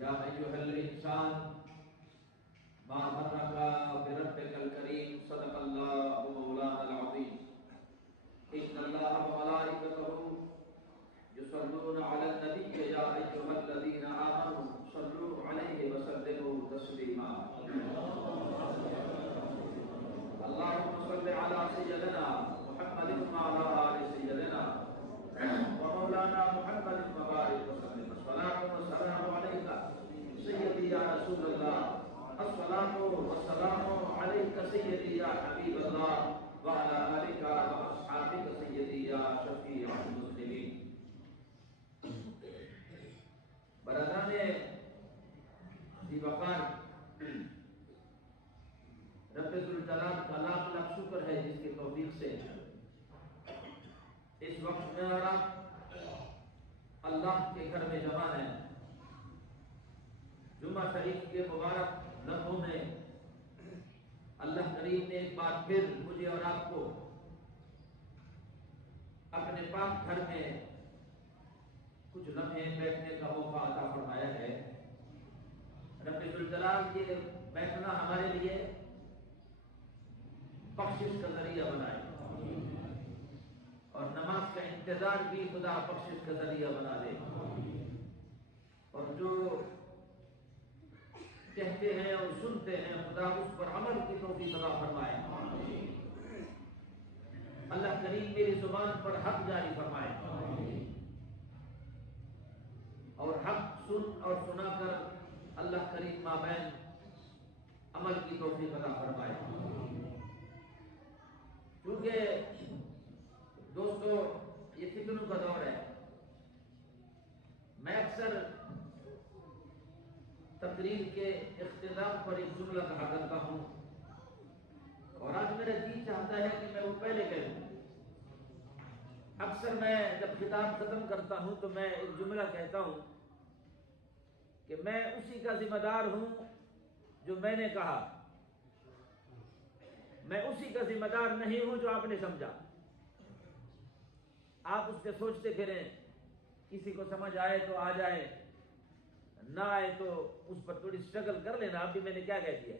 یا ایھا الانسان ما غرک بربک الکریم صدق اللہ مولانا العظیم ان اللہ وملائکتہ یصلون علی النبی یا ایھا الذین آمنوا صلوا علیہ وسلموا تسلیما اللهم صل على سيدنا محمد وعلى آل سيدنا ومولانا محمد وبارك وسلم الصلاة والسلام عليك سيدي يا رسول الله الصلاة والسلام عليك سيدي يا حبيب الله وعلى آلك وأصحابك سيدي يا شفيع المسلمين. برادران ذی وقار، رب ذوالجلال کا لاکھ لاکھ شکر ہے جس کی توفیق سے اس وقت میں اور آپ اللہ کے گھر میں جمع ہیں. جمعہ شریف کے مبارک لمحوں میں اللہ کریم نے ایک بار پھر مجھے اور آپ کو اپنے پاک گھر میں کچھ لمحے بیٹھنے کا موقع عطا فرمایا ہے. رب ذوالجلال یہ بیٹھنا ہمارے لیے بخشش کا ذریعہ بنائے اور نماز کا انتظار بھی خدا بخشش کا ذریعہ بنا دے، اور جو کہتے ہیں اور سنتے ہیں خدا اس پر عمل کی توفیق عطا فرمائے. اللہ کریم میری زبان پر حق جاری فرمائے اور حق سن اور سنا کر اللہ کریم مابین عمل کی توفیق عطا فرمائے. کیونکہ دوستو یہ فتنوں کا دور ہے. میں اکثر تقریر کے اختتام پر ایک جملہ کہا کرتا ہوں اور آج میرا جی چاہتا ہے کہ میں وہ پہلے کہوں. اکثر میں جب خطاب ختم کرتا ہوں تو میں ایک جملہ کہتا ہوں کہ میں اسی کا ذمہ دار ہوں جو میں نے کہا، میں اسی کا ذمہ دار نہیں ہوں جو آپ نے سمجھا. آپ اس پہ سوچتے پھریں، کسی کو سمجھ آئے تو آ جائے، نہ آئے تو اس پر تھوڑی اسٹرگل کر لینا. اب بھی میں نے کیا کہہ دیا.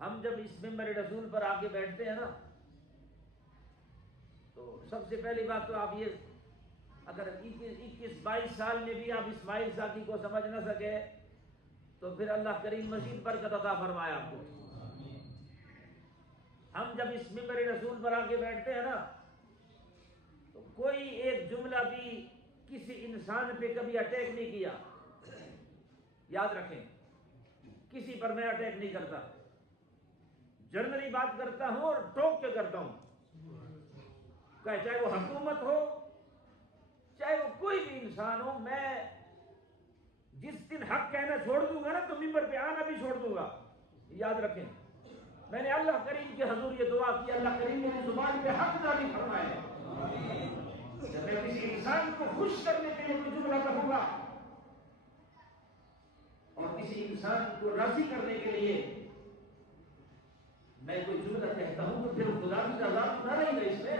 ہم جب اس ممبر رسول پر آ کے بیٹھتے ہیں نا تو سب سے پہلی بات تو آپ یہ، اگر 21-22 سال میں بھی آپ اسماعیل ساقی کو سمجھ نہ سکے تو پھر اللہ کریم مزید برکت عطا فرمائے آپ کو. ہم جب اس ممبر رسول پر آ کے بیٹھتے ہیں نا تو کوئی ایک جملہ بھی کسی انسان پہ کبھی اٹیک نہیں کیا. یاد رکھیں، کسی پر میں اٹیک نہیں کرتا، جنرلی بات کرتا ہوں اور ٹوک کے کرتا ہوں. چاہے وہ حکومت ہو چاہے وہ کوئی بھی انسان ہو، میں جس دن حق کہنا چھوڑ دوں گا نا تو ممبر پہ آنا بھی چھوڑ دوں گا. یاد رکھیں، میں نے اللہ کریم کے حضور یہ دعا کی، اللہ کریم میری زبان پہ حق جاری فرمائے. جب میں کسی انسان کو خوش کرنے کے لیے کوئی جملہ کہوں گا اور کسی انسان کو راضی کرنے کے لیے میں کوئی جملہ کہتا ہوں تو پھر خدا کی رضا تو نہ رہی گا. اس میں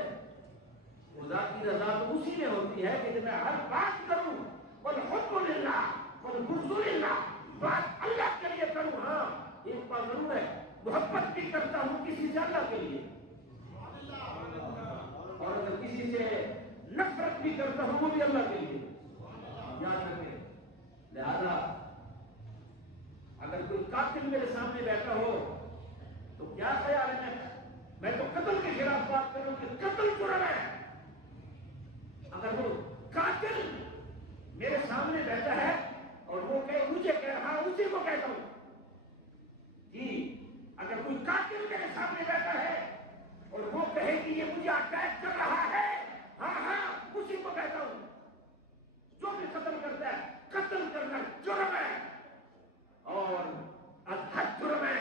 خدا کی رضا تو اسی میں ہوتی ہے کہ میں ہر بات کروں والحب للہ والبغض للہ، بات اللہ کے لیے کروں. ہاں ایک بات ضرور ہے، محبت بھی کرتا ہوں کسی سے اللہ کے لیے، اور اگر کسی سے نفرت بھی کرتا ہوں وہ بھی اللہ کے لیے. یاد رکھیں. لہذا اگر کوئی قاتل میرے سامنے بیٹھا ہو تو کیا خیال ہے میں تو قتل کے خلاف بات کروں کہ قتل جرم ہے. اگر وہ قاتل میرے سامنے بیٹھا ہے اور وہ کہے مجھے کہہ رہا، اسی کو کہتا ہوں جی. اگر کوئی قاتل میرے سامنے بیٹھا ہے اور وہ کہے کہ یہ مجھے اٹیک کر رہا ہے، ہاں ہاں اسی کو کہتا ہوں. جو بھی قتل کرتا ہے، قتل کرنا جرم ہے اور الحد جرم ہے.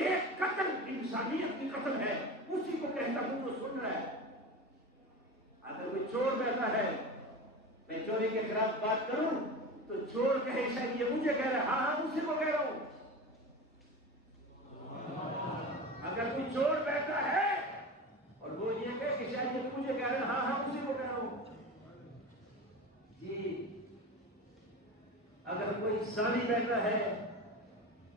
ایک قتل انسانیت کی قتل ہے، اسی کو کہتا ہوں جو سن رہا ہے. اگر کوئی چور بیٹھا ہے، میں چوری کے خلاف بات کروں تو چور کہے شاید یہ مجھے کہہ رہا ہے، ہاں ہاں اسی کو کہہ رہا ہوں. اگر کوئی چور بیٹھا ہے اور وہ یہ کہے کہ شاید یہ مجھے کہہ رہا ہے، ہاں ہاں اسی کو کہہ رہا ہوں جی. اگر کوئی زانی بیٹھا ہے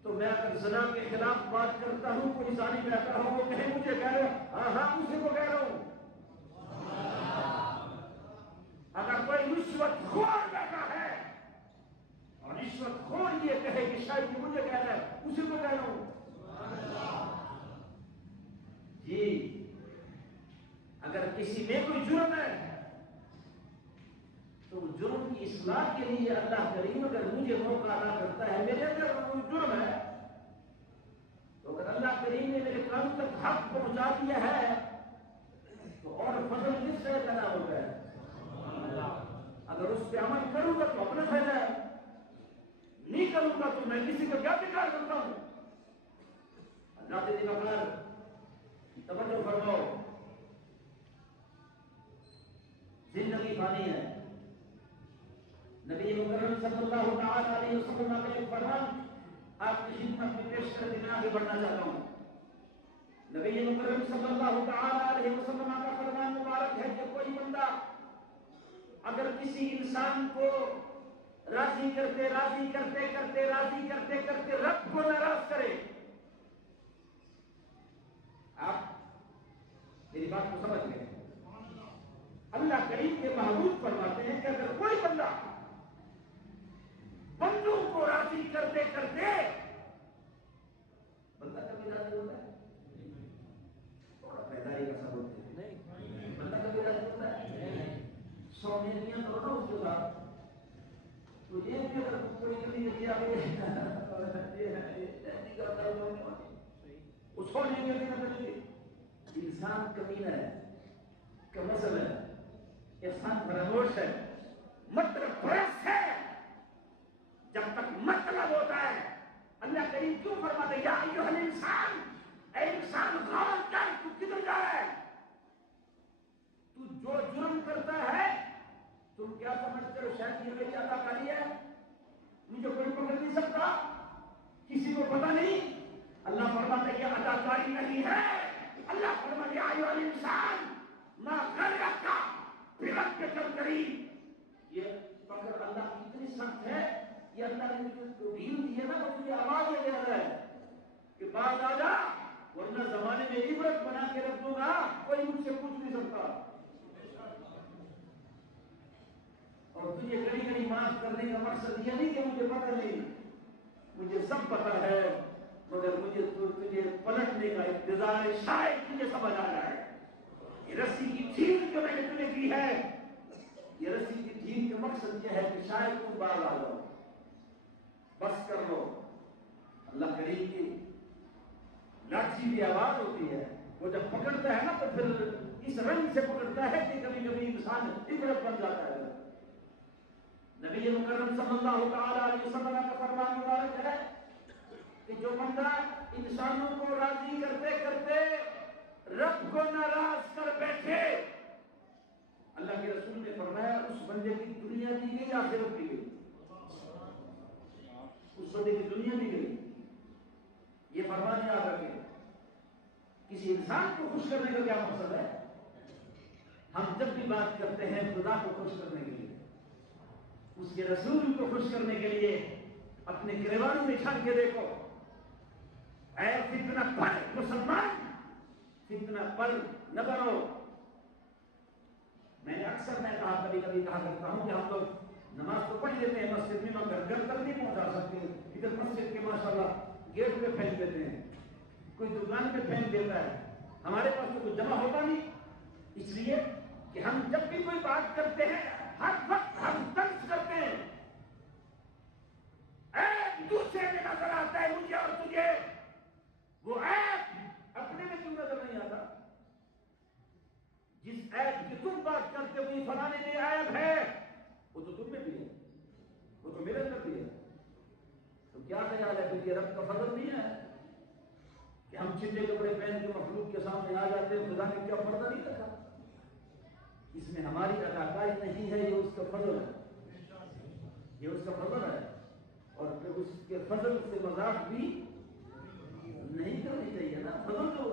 تو میں اگر زنا کے خلاف بات کرتا ہوں، کوئی زانی بیٹھا ہو وہ کہیں مجھے کہہ رہا ہوں، ہاں ہاں اسی کو کہہ رہا ہوں۔ اگر کوئی رشوت خور بیٹھا ہے اور رشوت خور یہ کہے کہ شاید یہ مجھے کہہ رہا ہے، اسی کو کہہ رہا ہوں۔ جی اگر کسی میں کوئی جرم ہے تو جرم کی اصلاح کے لیے اللہ کریم اگر مجھے موقع ادا کرتا ہے، میرے اندر کوئی جرم ہے تو اگر اللہ کریم نے میرے کان تک حق پہنچا دیا ہے تو اور فضل کس سے پیدا ہو گیا ہے؟ اگر اس پہ عمل کروں گا تو اپنا فائدہ ہے، نہیں کروں گا تو میں کسی کو کیا بگاڑ سکتا ہوں؟ اللہ تعالی مقدار توجہ فرماؤ، زندگی فانی ہے۔ نبی مکرم صلی اللہ تعالی علیہ وسلم کا ایک فرمان آپ کی خدمت میں پیش کر کے میں آگے بڑھنا چاہتا ہوں۔ نبی مکرم صلی اللہ تعالی علیہ وسلم کا فرمان مبارک ہے کہ کوئی بندہ اگر کسی انسان کو راضی کرتے رب کو ناراض کرے، آپ میری بات کو سمجھ گئے؟ اللہ کریم کے محبوب فرماتے ہیں کہ اگر کوئی بندہ بندوں کو راضی کرتے بندہ کبھی راضی ہوتا ہے؟ تھوڑا پیدائی کا سبب ہے، بندہ کبھی راضی ہوتا ہے؟ 100 نیکیاں تو نہ اس کے ساتھ تو یہ بھی اگر کوئی کبھی کیا اس کو نہیں کرنے انسان کمینہ ہے، کمزل ہے، انسان فراموش ہے، مطلب پرست ہے۔ جب تک مطلب ہوتا ہے اللہ کریم کیوں فرماتا ہے یا ایھا الانسان، اے انسان غور کر، تو کدھر جا رہا ہے؟ تو جو جرم کرتا ہے تم کیا سمجھتے ہو شاید یہ میری اداکاری ہے، مجھے کوئی پکڑ نہیں سکتا، کسی کو پتہ نہیں؟ اللہ فرماتا ہے یہ اداکاری نہیں ہے۔ اللہ فرماتا ہے یا ایھا الانسان ما غرک بربک الکریم۔ یہ پکڑ اللہ کی اتنی سخت ہے، یہ اللہ نے جو ڈھیل دی ہے نا وہ تجھے آواز دے رہا ہے کہ باز آ جا، ورنہ زمانے میں عبرت بنا کے رکھ دوں گا، کوئی مجھ سے پوچھ نہیں سکتا۔ اور تجھے کہیں کہیں معاف کرنے کا مقصد یہ نہیں کہ مجھے پتہ نہیں، مجھے سب پتہ ہے، مگر مجھے تجھے پلٹنے کا انتظار ہے، شاید تجھے سمجھ آ رہا ہے۔ یہ رسی کی ڈھیل جو میں نے تمہیں کی ہے، یہ رسی کی ڈھیل کا مقصد یہ ہے کہ شاید تم باز آ جاؤ، بس کر لو۔ اللہ کریم کی لاٹھی کی آواز ہوتی ہے، وہ جب پکڑتا ہے نا تو پھر اس رنگ سے پکڑتا ہے کہ کبھی کبھی انسان عبرت بن جاتا ہے۔ نبی مکرم صلی اللہ تعالی علیہ وسلم کا فرمان مبارک ہے کہ جو بندہ انسانوں کو راضی کرتے رب کو ناراض کر بیٹھے، اللہ کے رسول نے فرمایا اس بندے کی دنیا دی گئی، آخرت دی گئی، اس بندے کی دنیا دی گئی۔ یہ فرمان یاد رکھیں۔ کسی انسان کو خوش کرنے کا کیا مقصد ہے؟ ہم جب بھی بات کرتے ہیں خدا کو خوش کرنے کے لیے، اس کے رسول کو خوش کرنے کے لیے اپنے گریبان میں چھان کے دیکھو، اے فتنہ پر مسلمان، فتنہ پر نہ بنو۔ میں نے اکثر کبھی کہا کرتا ہوں کہ ہم لوگ نماز تو پڑھ لیتے ہیں مسجد میں، مگر گھر تک نہیں پہنچا سکتے۔ ادھر مسجد کے ماشاءاللہ گیٹ پہ پھینک دیتے ہیں، کوئی دکان پہ پھینک دیتا ہے، ہمارے پاس تو کچھ جمع ہوتا نہیں، اس لیے کہ ہم جب بھی کوئی بات کرتے ہیں ہر وقت ہم طنز کرتے ہیں، ایک دوسرے میں نظر آتا ہے مجھے اور تجھے، وہ عیب اپنے میں کیوں نظر نہیں آتا؟ جس عیب کی تم بات کرتے ہو یہ فلانے میں عیب ہے، وہ تو تم میں بھی ہے، وہ تو میرے اندر بھی ہے۔ تو کیا خیال ہے کہ یہ رب کا فضل نہیں ہے کہ ہم چٹے کپڑے پہن کے مخلوق کے سامنے آ جاتے ہیں؟ خدا نے کیا پردہ نہیں رکھا؟ اس میں ہماری اداکاری نہیں ہے، یہ اس کا فضل ہے، یہ اس کا فضل ہے، اور پھر اس کے فضل سے مذاق بھی نہیں کرنی چاہیے نا، فضل تو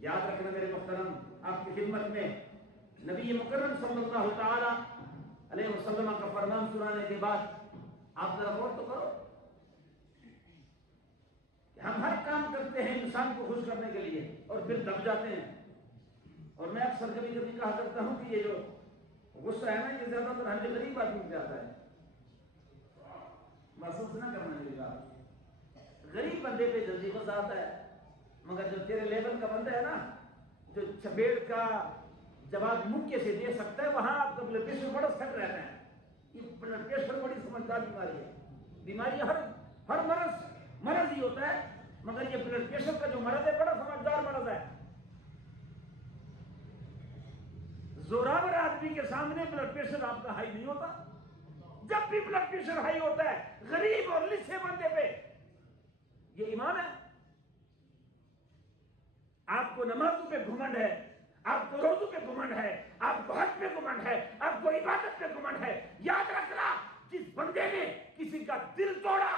یاد رکھنا میرے محترم۔ آپ کی خدمت میں نبی مکرم صلی اللہ تعالی علیہ وسلم کا فرمان سنانے کے بعد آپ ذرا غور تو کرو کہ ہم ہر کام کرتے ہیں انسان کو خوش کرنے کے لیے اور پھر دب جاتے ہیں. اور میں اکثر کبھی کبھی کہا کرتا ہوں کہ یہ جو غصہ ہے نا یہ زیادہ تر ہم غریب آدمی پہ آتا ہے. محسوس نہ کرنا میری بات. غریب بندے پہ جلدی غصہ آتا ہے، مگر جو تیرے لیول کا بندہ ہے نا، جو چپیڑ کا جواب مکے سے دے سکتا ہے، وہاں آپ کا بلڈ پریشر بڑا سیٹ رہتا ہے. یہ بلڈ پریشر بڑی سمجھدار بیماری ہے. بیماری ہر مرض ہی ہوتا ہے، مگر یہ بلڈ پریشر کا جو مرض ہے بڑا سمجھدار مرض ہے. زوراور آدمی کے سامنے بلڈ پریشر آپ کا ہائی نہیں ہوتا. جب بھی بلڈ پریشر ہائی ہوتا ہے غریب اور لچھے بندے پہ. یہ ایمان ہے. آپ کو نمازوں پہ گھمنڈ ہے، آپ کو روزوں پہ گھمنڈ ہے، آپ کو حج پہ گھمنڈ ہے، آپ کو عبادت پہ گھمنڈ ہے. یاد رکھنا، جس بندے نے کسی کا دل توڑا،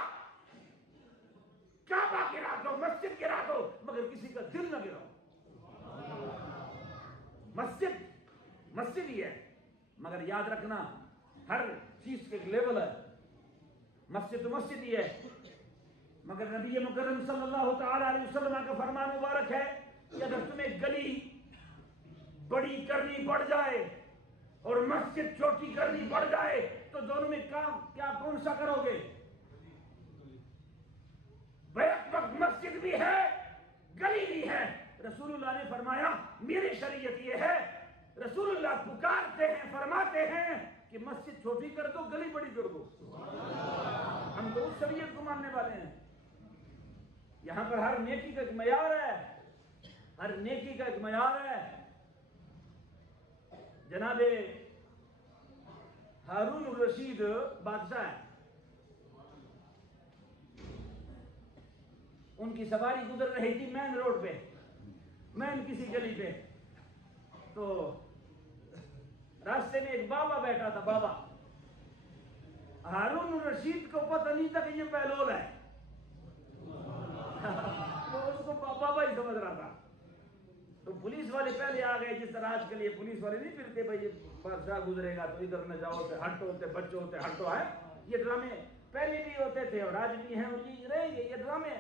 کعبہ گرا دو، مسجد گرا دو، مگر کسی کا دل نہ گراؤ. مسجد ہی ہے، مگر یاد رکھنا ہر چیز کے ایک لیول ہے. مسجد تو مسجد ہی ہے، مگر نبی مکرم صلی اللہ تعالی علیہ وسلم کا فرمان مبارک ہے کہ اگر تمہیں گلی بڑی کرنی پڑ جائے اور مسجد چھوٹی کرنی پڑ جائے تو دونوں میں کام کیا کون سا کرو گے؟ بیک وقت مسجد بھی ہے گلی بھی ہے. رسول اللہ نے فرمایا میری شریعت یہ ہے، رسول اللہ پکارتے ہیں فرماتے ہیں کہ مسجد چھوٹی کر دو گلی بڑی کر دو. ہم تو اس شریعت کو ماننے والے ہیں. یہاں پر ہر نیکی کا ایک معیار ہے، ہر نیکی کا ایک معیار ہے. جناب ہارون الرشید بادشاہ ہیں، ان کی سواری گزر رہی تھی مین روڈ پہ، مین کسی گلی پہ. تو راستے میں ایک بابا بیٹھا تھا. بابا ہارون الرشید کو پتہ نہیں تھا کہ یہ پہلول ہے. وہ اس کو بابا ہی سمجھ رہا تھا. تو پولیس والے پہلے آ گئے، جس طرح آج کے لیے پولیس والے نہیں پھرتے بھائی بادشاہ گزرے گا تو ادھر نہ جاؤ، ہٹو ہوتے بچے ہوتے ہٹو ہے. یہ ڈرامے پہلے بھی ہوتے تھے اور آج بھی ہیں اور یہ رہیں گے، یہ ڈرامے.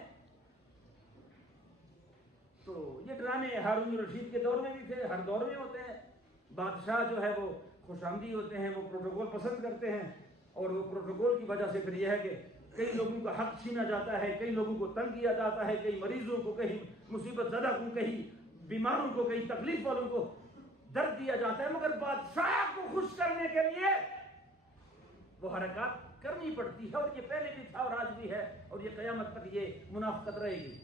تو یہ ڈرامے ہارون الرشید کے دور میں بھی تھے، ہر دور میں ہوتے ہیں. بادشاہ جو ہے وہ خوش آمدی ہوتے ہیں، وہ پروٹوکول پسند کرتے ہیں، اور وہ پروٹوکول کی وجہ سے پھر یہ ہے کہ کئی لوگوں کا حق چھینا جاتا ہے، کئی لوگوں کو تنگ کیا جاتا ہے، کئی مریضوں کو، کہیں مصیبت زدہ کو، کہیں بیماروں کو، کہیں تکلیف والوں کو درد دیا جاتا ہے. مگر بادشاہ کو خوش کرنے کے لیے وہ حرکات کرنی پڑتی ہے، اور یہ پہلے بھی تھا اور آج بھی ہے، اور یہ قیامت تک یہ منافقت رہے گی.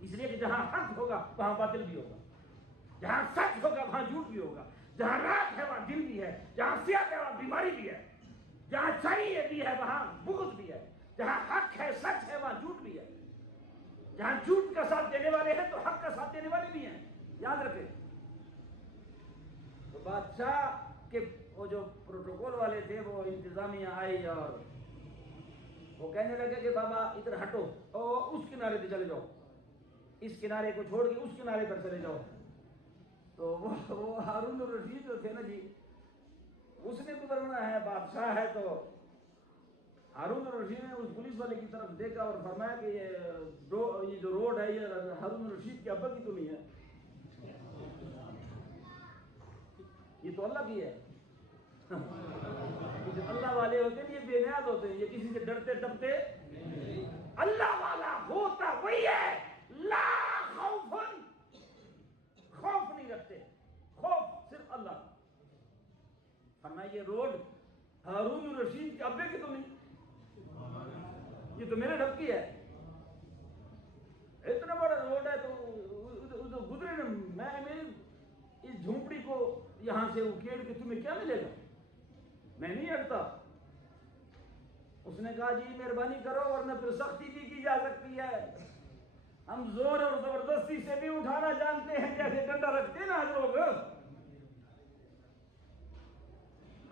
اس لیے کہ جہاں حق ہوگا وہاں باطل بھی ہوگا، جہاں سچ ہوگا وہاں جھوٹ بھی ہوگا، جہاں رات ہے وہاں دن بھی ہے، جہاں صحت ہے وہاں بیماری بھی ہے، جہاں چاہیے بھی ہے وہاں بغض بھی ہے، جہاں حق ہے سچ ہے وہاں جھوٹ بھی ہے، جہاں جھوٹ کا ساتھ دینے والے ہیں تو حق کا ساتھ دینے والے بھی ہیں. یاد رکھیں. تو بادشاہ کے وہ جو پروٹوکول والے تھے وہ انتظامیہ آئی اور وہ کہنے لگے کہ بابا ادھر ہٹو اور اس کنارے پہ چلے جاؤ، اس کنارے کو چھوڑ کے اس کنارے پر چلے جاؤ. تو وہ ہارون الرشید جو تھے نا جی، اس نے گزرنا ہے، بادشاہ ہے. تو ہارون الرشید نے اس پولیس والے کی طرف دیکھا اور فرمایا کہ یہ جو روڈ ہے یہ ہارون الرشید کے ابا کی تو نہیں ہے، یہ تو اللہ کی ہے. جو اللہ والے ہوتے ہیں یہ بے نیاز ہوتے ہیں، یہ کسی سے ڈرتے ڈبتے. اللہ والا ہوتا وہی ہے، لا خوف، خوف نہیں رکھتے، خوف صرف اللہ. فرمایا یہ روڈ ہارون الرشید کے ابے کی تو نہیں، یہ تو میرے ڈب کی ہے. اتنا بڑا روڈ ہے تو گزرے نا، میں میری اس جھونپڑی کو یہاں سے اکھیڑ کے تمہیں کیا ملے گا، میں نہیں ہٹتا. اس نے کہا جی مہربانی کرو ورنہ پھر سختی بھی کی جا سکتی ہے. ہم زور اور زبردستی سے بھی اٹھانا جانتے ہیں، جیسے ڈنڈا رکھتے نا لوگ.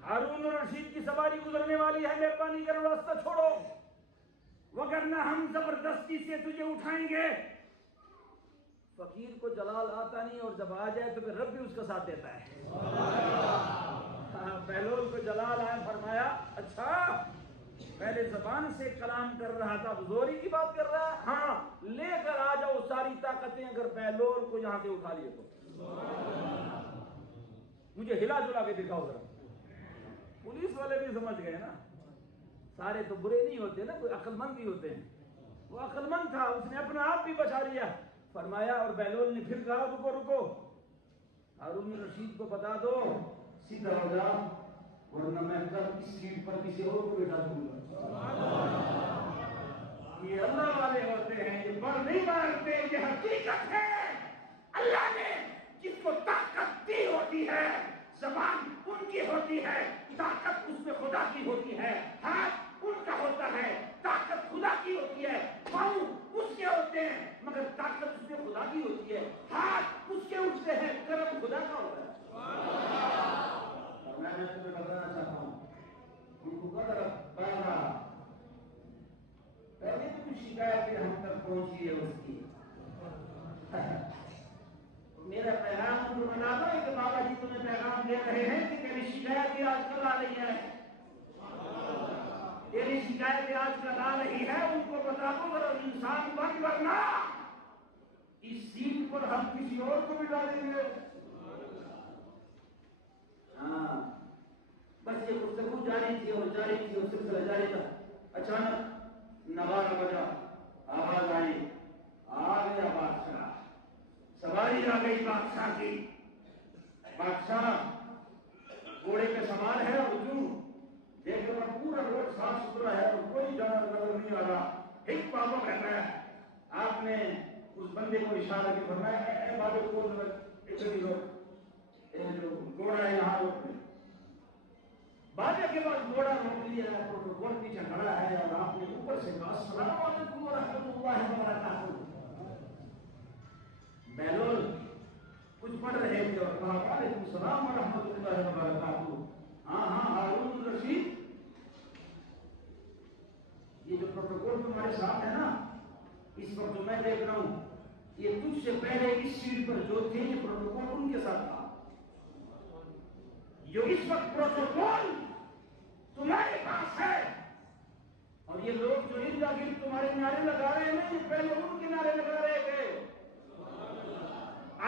ہارون الرشید کی سواری گزرنے والی ہے، مہربانی کرو راستہ چھوڑو، وگرنہ ہم زبردستی سے تجھے اٹھائیں گے. فقیر کو جلال آتا نہیں، اور جب آ جائے تو پھر رب بھی اس کا ساتھ دیتا ہے. بہلول کو جلال آیا، فرمایا اچھا زبان سے کلام کر رہا تھا، اب زوری کی بات کر رہا ہے؟ ہاں، لے کر آ جاؤ ساری طاقتیں، اگر بہلول کو یہاں سے اٹھا لیے تو مجھے ہلا جلا کے دکھاؤ ذرا۔ پولیس والے بھی سمجھ گئے نا، سارے تو برے نہیں ہوتے نا، کوئی عقل مند بھی ہوتے ہیں۔ وہ عقل مند تھا، اس نے اپنا آپ بھی بچا لیا۔ فرمایا، اور بہلول نے پھر کہا رکو رکو، ہارون رشید کو بتا دو سیدھا ہو جا، ورنہ میں کل اس سیٹ پر کسی اور کو بٹھا دوں گا۔ یہ اللہ والے ہوتے ہیں، یہ بڑھ نہیں مارتے، یہ حقیقت ہے۔ اللہ نے جس کو طاقت دی ہوتی ہے، زبان ان کی ہوتی ہے، طاقت اس میں خدا کی ہوتی ہے، ہاتھ ان کا ہوتا ہے، طاقت خدا کی ہوتی ہے، پاؤں اس کے ہوتے ہیں مگر طاقت اس میں خدا کی ہوتی ہے، ہاتھ اس کے اٹھتے ہیں، کرم خدا کا ہوتا ہے۔ اور میں تمہیں بتانا چاہتا ہوں، ان کو قدر پیدا پہلے تو کچھ شکایتیں ہم تک پہنچی ہے اس کی۔ میرا پیغام ان کو بتا دو کہ بابا جی تمہیں پیغام دے رہے ہیں کہ تیری شکایتیں آج کل آ رہی ہے، تیری شکایتیں آج کل آ رہی ہے، ان کو بتا دو ذرا انسان بن ورنہ اس سیٹ پر ہم کسی اور کو بٹھا دیں گے۔ ہاں، بس یہ گفتگو جاری تھی اور جاری تھی، اس سلسلہ جاری تھا۔ اچانک نوارہ بجا، آواز آئی، آ گیا بادشاہ، سواری آ گئی بادشاہ کی۔ بادشاہ گھوڑے پہ سوار ہے اور کیوں دیکھ رہا پورا روڈ صاف ستھرا ہے اور کوئی جانور نظر نہیں آ رہا، ایک پاپا رہتا ہے۔ آپ نے اس بندے کو اشارہ کی فرمایا، اے بابے کو ادھر جو گھوڑا ہے یہاں روک لے۔ بادشاہ کے بعد گھوڑا روک لیا ہے، پروٹوکول پیچھے کھڑا ہے اور آپ نے اوپر سے کہا السلام علیکم ورحمۃ اللہ وبرکاتہ۔ بہلول کچھ پڑھ رہے تھے اور کہا وعلیکم السلام ورحمۃ اللہ وبرکاتہ۔ ہاں ہاں ہارون رشید، یہ جو پروٹوکول تمہارے ساتھ ہے نا، اس وقت جو میں دیکھ رہا ہوں، یہ تجھ سے پہلے اس سیٹ پر جو تھے یہ پروٹوکول ان کے ساتھ تھا۔ جو اس وقت پروٹوکول تمہارے پاس ہے اور یہ لوگ جو ارد گرد تمہارے نعرے لگا رہے ہیں، یہ پہلے ان کے نعرے لگا رہے تھے،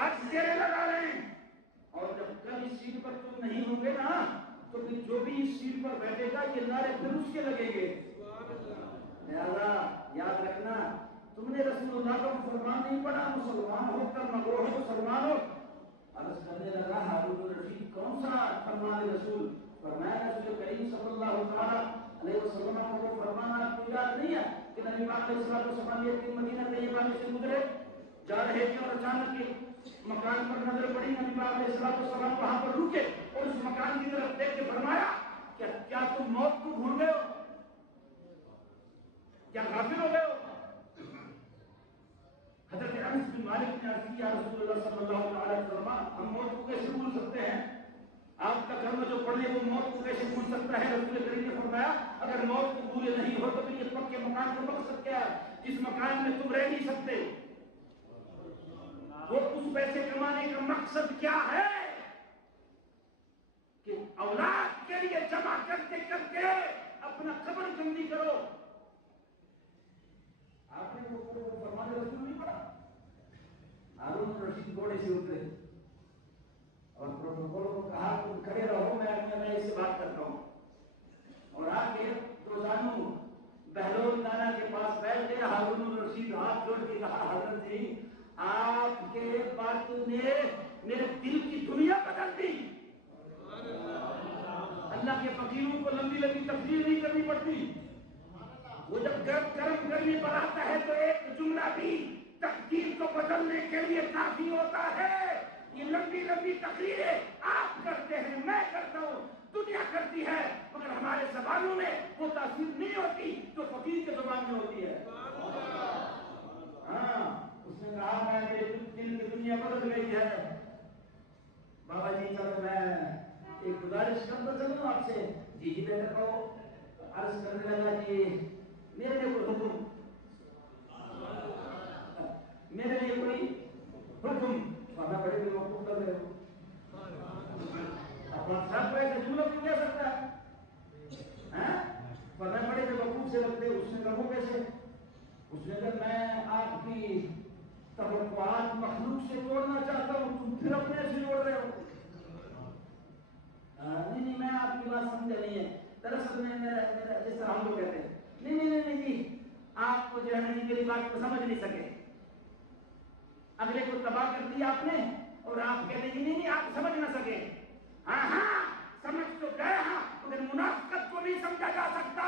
آج تیرے لگا رہے ہیں۔ اور جب کل اس سیٹ پر تم نہیں ہوں گے نا، تو پھر جو بھی اس سیٹ پر بیٹھے گا یہ نعرے پھر اس کے لگیں گے۔ لہذا یاد رکھنا، تم نے رسول اللہ کا فرمان نہیں پڑھا، مسلمان ہو کر مغرور ہو مسلمان ہو۔ عرض کرنے لگا ہارون رشید کون سا فرمان رسول؟ فرمایا رسول کریم صلی اللہ علیہ وسلم کو فرمانا آپ کو یاد نہیں ہے کہ نبی پاک علیہ السلام یہ مدینہ طیبہ میں سے گزرے، جا رہے تھے اور اچانک ایک مکان پر نظر پڑی، نبی پاک علیہ السلام وہاں پر رکے اور اس مکان کی طرف دیکھ کے فرمایا کیا تم موت کو بھول گئے ہو؟ کیا غافل ہو گئے ہو؟ حضرت انس بن مالک نے عرض کیا رسول اللہ صلی اللہ علیہ وسلم، ہم موت کو کیسے بھول سکتے ہیں؟ آپ کا گھر میں جو پڑھے وہ موت کو کیسے بھول سکتا ہے؟ رسول کریم نے فرمایا اگر موت کو بھولے نہیں ہو تو پھر اس پکے مکان کا مقصد کیا ہے جس مکان میں تم رہ نہیں سکتے؟ وہ اس پیسے کمانے کا مقصد کیا ہے کہ اولاد کے لیے جمع کرتے کرتے اپنا قبر بندی کرو۔ آپ نے وہ فرمان رسول نہیں پڑھا؟ ہارون رشید گھوڑے سے اترے اور پروٹوکول کو کہا تم کھڑے رہو، میں اس سے بات کرتا ہوں، اور آ کے روزانو بہلول نانا کے پاس بیٹھ گئے۔ ہارون رشید ہاتھ جوڑ کے کہا حضرت جی آپ کے بات نے میرے دل کی دنیا بدل دی۔ اللہ کے فقیروں کو لمبی لمبی تقریر نہیں کرنی پڑتی، وہ جب گرم کرنے پر آتا ہے تو ایک جملہ بھی تقدیر کو بدلنے کے لیے کافی ہوتا ہے۔ یہ لمبی لمبی تقریریں آپ کرتے ہیں، میں کرتا ہوں، دنیا کرتی ہے، مگر ہمارے زبانوں میں وہ تاثیر نہیں ہوتی جو فقیر کے زبان میں ہوتی ہے۔ ہاں، اس نے کہا میں میرے دل کی دنیا بدل گئی ہے۔ بابا جی چلو میں ایک گزارش کرتا چلوں آپ سے۔ جی جی بیٹا کہو۔ عرض کرنے لگا کہ میرے لیے کوئی حکم، میرے لیے کوئی حکم پڑھنا پڑے گا، وقوف کر رہے ہو اپنا سب کو ایسے جملہ بھی کہہ سکتا ہے، پڑھنا پڑے گا وقوف مخلوق سے رکھتے؟ اس نے رکھو کیسے؟ اس نے کہا میں آپ کی توقعات مخلوق سے توڑنا چاہتا ہوں، تم پھر اپنے سے جوڑ رہے ہو۔ نہیں میں آپ کی بات سمجھا نہیں ہے، دراصل میں میرا جیسا ہم لوگ کہتے ہیں نہیں آپ کو جو ہے نا میری بات کو سمجھ نہیں سکے، اگلے کو تباہ کر دیا آپ نے اور آپ کہتے ہیں نہیں آپ سمجھ نہ سکے۔ ہاں سمجھ تو گئے ہاں، مگر منافقت کو نہیں سمجھا جا سکتا۔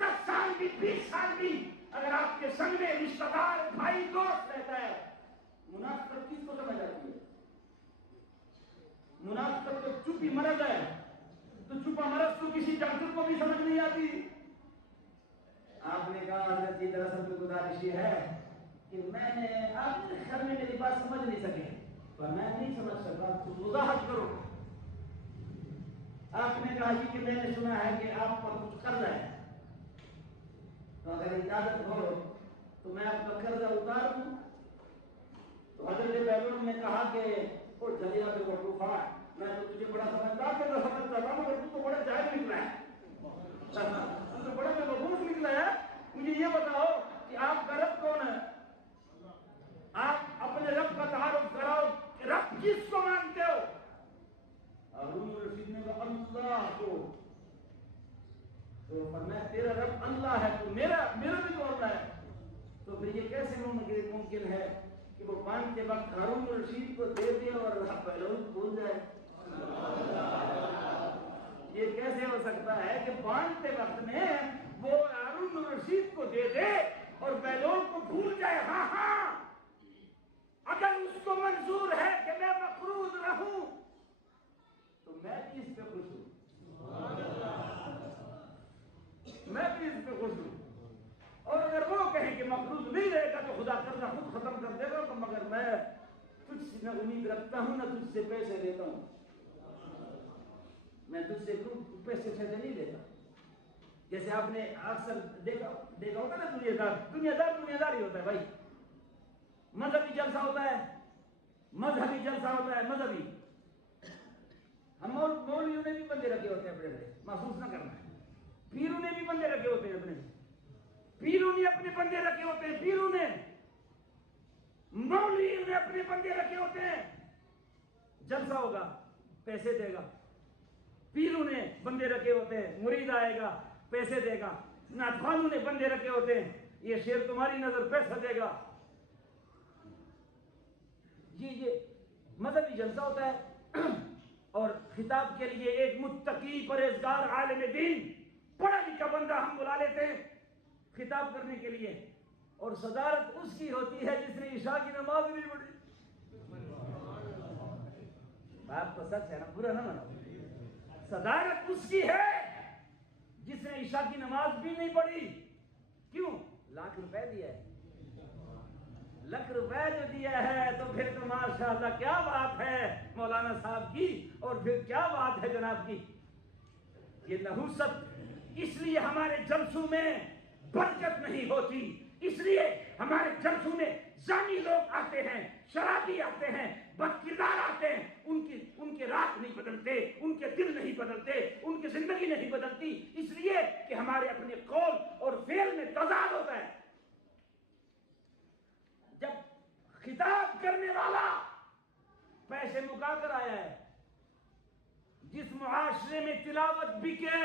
10 سال بھی 20 سال بھی اگر آپ کے سنگ میں رشتہ دار بھائی دوست رہتا ہے، منافقت کس کو سمجھ آتی ہے؟ منافقت تو چپی مرض ہے، تو چھپا مرض تو کسی ڈاکٹر کو بھی سمجھ نہیں آتی۔ آپ نے کہا حضرت جی دراصل میں گزارش یہ ہے کہ میں نے آپ نے گھر میں میری بات سمجھ نہیں سکے پر میں نہیں سمجھ سکا، تو وضاحت کرو۔ آپ نے کہا جی کہ میں نے سنا ہے کہ آپ پر کچھ قرض ہے، تو اگر اجازت ہو تو میں آپ کا قرضہ اتار دوں۔ تو حضرت بیلون نے کہا کہ وہ جلیہ پہ وقوفہ، میں تو تجھے بڑا سمجھدار سمجھتا تھا مگر تو بڑا جاہل نکلا ہے، تو تو بڑا بے وقوف نکلا ہے۔ مجھے یہ بتاؤ کہ آپ کا رب کون ہے؟ آپ اپنے رب کا تعارف کراؤ کہ رب کس کو مانتے ہو؟ ہارون رشید نے کہا اللہ کو۔ تو فرمایا تیرا رب اللہ ہے تو میرا بھی تو اللہ ہے۔ تو پھر یہ کیسے ممکن ہے کہ وہ مانتے وقت ہارون رشید کو دے دے اور اللہ پہلوان بھول جائے؟ یہ کیسے ہو سکتا ہے کہ باندھتے وقت میں وہ ہارون رشید کو دے دے اور بیلون کو بھول جائے؟ ہاں اگر اس کو منظور ہے کہ میں مقروض رہوں تو میں بھی اس پہ خوش ہوں، میں بھی اس پہ خوش ہوں۔ اور اگر وہ کہیں کہ مقروض نہیں رہے گا تو خدا قرضہ خود ختم کر دے گا، تو مگر میں تجھ سے نہ امید رکھتا ہوں نہ تجھ سے پیسے لیتا ہوں، میں تجھ سے پیسے نہیں لیتا۔ جیسے آپ نے اکثر دیکھا ہوگا نا، دنیا دار ہی ہوتا ہے بھائی۔ مذہبی جلسہ ہوتا ہے، مذہبی ہم مولویوں نے بھی بندے رکھے ہوتے ہیں اپنے بڑے، محسوس نہ کرنا ہے۔ پیروں نے بھی بندے رکھے ہوتے ہیں اپنے بندے رکھے ہوتے ہیں، پیروں نے، مولویوں نے اپنے بندے رکھے ہوتے ہیں۔ جلسہ ہوگا پیسے دے گا، پیروں نے بندے رکھے ہوتے ہیں، مرید آئے گا پیسے دے گا، ناتخوانوں نے بندے رکھے ہوتے ہیں، یہ شیر تمہاری نظر پیسہ دے گا۔ یہ مذہبی جلسہ ہوتا ہے۔ اور خطاب کے لیے ایک متقی پرہیزگار عالم دین پڑھا لکھا بندہ ہم بلا لیتے ہیں خطاب کرنے کے لیے، اور صدارت اس کی ہوتی ہے جس نے عشاء کی نماز نہیں پڑھی۔ بات تو سچ ہے نا، برا نہ مانو۔ صدارت اس کی ہے جس نے عشاء کی نماز بھی نہیں پڑھی۔ کیوں؟ لاکھ روپے دیا ہے، لاکھ روپے جو دیا ہے تو پھر تو ماشاءاللہ کیا بات ہے مولانا صاحب کی، اور پھر کیا بات ہے جناب کی۔ یہ نحوست، اس لیے ہمارے جلسوں میں برکت نہیں ہوتی، اس لیے ہمارے جلسوں میں زانی لوگ آتے ہیں، شرابی آتے ہیں، بد کردار آتے ہیں، ان کے رات نہیں بدلتے، ان کے دل نہیں بدلتے، ان کی زندگی نہیں بدلتی، اس لیے کہ ہمارے اپنے قول اور فعل میں تضاد ہوتا ہے۔ جب خطاب کرنے والا پیسے مکا کر آیا ہے، جس معاشرے میں تلاوت بکے،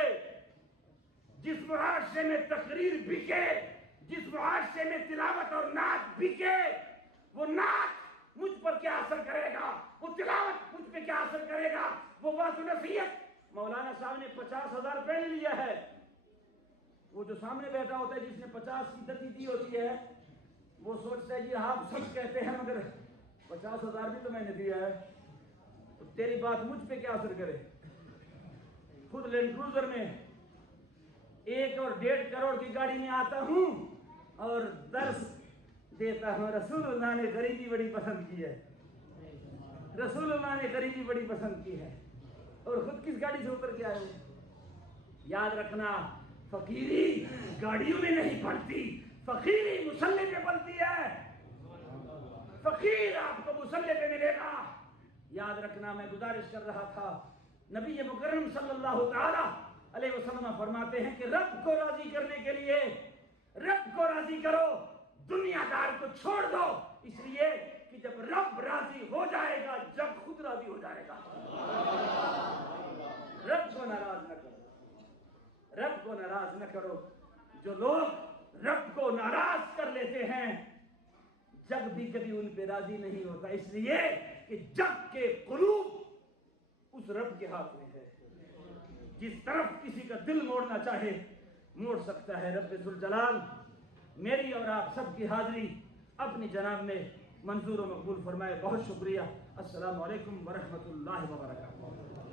جس معاشرے میں تقریر بکے، جس معاشرے میں تلاوت اور نعت بکے، وہ نعت مجھ پر کیا اثر کرے گا، وہ تلاوت مجھ پہ کیا اثر کرے گا، وہ واضح نصیحت۔ مولانا صاحب نے 50,000 پہن لیا ہے، وہ جو سامنے بیٹھا ہوتا ہے جس نے 50 کی دتی دی ہوتی ہے، وہ سوچتا ہے جی آپ سچ کہتے ہیں مگر 50,000 بھی تو میں نے دیا ہے، تو تیری بات مجھ پہ کیا اثر کرے۔ خود لینڈ کروزر میں 1 اور 1.5 کروڑ کی گاڑی میں آتا ہوں اور درس دیتا ہوں۔ رسول اللہ نے غریبی بڑی پسند کی ہے، رسول اللہ نے غریبی بڑی پسند کی ہے، اور خود کس گاڑی سے اتر کے آئے۔ یاد رکھنا، فقیری گاڑیوں میں نہیں پڑتی، فقیری مسلح پہ پڑتی ہے۔ فقیر آپ کو مسلح پہ ملے گا۔ یاد رکھنا، میں گزارش کر رہا تھا، نبی مکرم صلی اللہ تعالی علیہ وسلم فرماتے ہیں کہ رب کو راضی کرنے کے لیے رب کو راضی کرو، دنیا دار کو چھوڑ دو، اس لیے کہ جب رب راضی ہو جائے گا جب خود راضی ہو جائے گا۔ رب کو ناراض نہ کرو، رب کو ناراض نہ کرو۔ جو لوگ رب کو ناراض کر لیتے ہیں جگ بھی کبھی ان پہ راضی نہیں ہوتا، اس لیے کہ جگ کے قلوب اس رب کے ہاتھ میں ہے، جس طرف کسی کا دل موڑنا چاہے موڑ سکتا ہے۔ رب ذوالجلال میری اور آپ سب کی حاضری اپنی جناب میں منظور و مقبول فرمائے۔ بہت شکریہ۔ السلام علیکم ورحمۃ اللہ وبرکاتہ۔